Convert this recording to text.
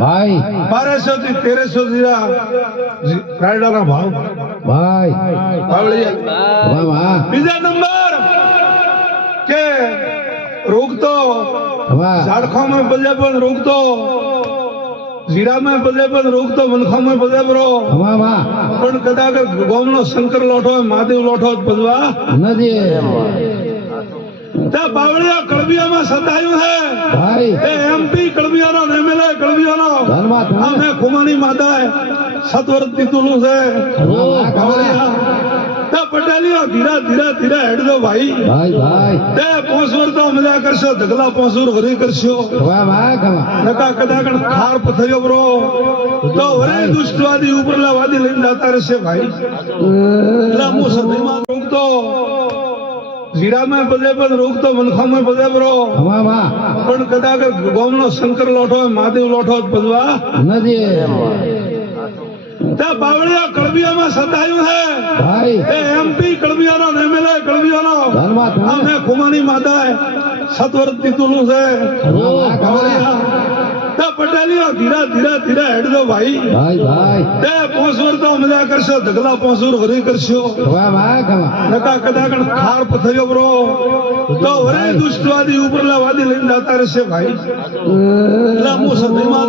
ભાઈ 1200 થી 1300 જીરા રાયડાના ભાવ ભાઈ પાવળિયા વાહ વાહ બીજા નંબર કે રોગ તો વાહ ઝાડખા में बजे पण रोग तो जीरा में बजे पण रोग तो मनखा में बजे बरो વાહ વાહ પણ કદાચ ગોમનો શંકર લોઠો મહાદેવ લોઠો બજવા નથી त्या बावळिया कड़बिया में सतायु है ભાઈ ए एमपी कड़बिया नो एमएलए कड़बिया नो ધન્યવાદ हमें खुमानी माता है सतवर्त तितुलू से बावळिया त्या पटेलिया धीरा धीरा धीरा हेड दो भाई ભાઈ ભાઈ ते पोसवर तो मजा करशो ढगला पोसवर हरी करशो વાહ વાહ કમા नका कदाकण खार पथयो ब्रो तो हरे दुष्टवादी उपरला वादी लઈને जाता રહેશે भाई એટલે હું સદીમાં રોગ તો जीरा में बजे पण रोग तो मनखा में बजे बरो વાહ વાહ पण कदाच गोमनो शंकर लोठो महादेव लोठो बजवा નથી त्या बावळिया कड़बिया में सतायु है ભાઈ ए एमपी कड़बिया नो एमएलए कड़बिया नो ધન્યવાદ हमें खुमानी माता है सतवर्त तितुलू से बावळिया त्या पटेलिया धीरा धीरा धीरा हेड दो भाई ભાઈ ભાઈ ते पोसवर तो मजा करशो ढगला पोसवर हरी करशो વાહ વાહ કમા नका कदाकण खार पथयो ब्रो तो हरे दुष्टवादी उपरला वादी લઈને જાતા રહેશે ભાઈ એટલે હું સદીમાં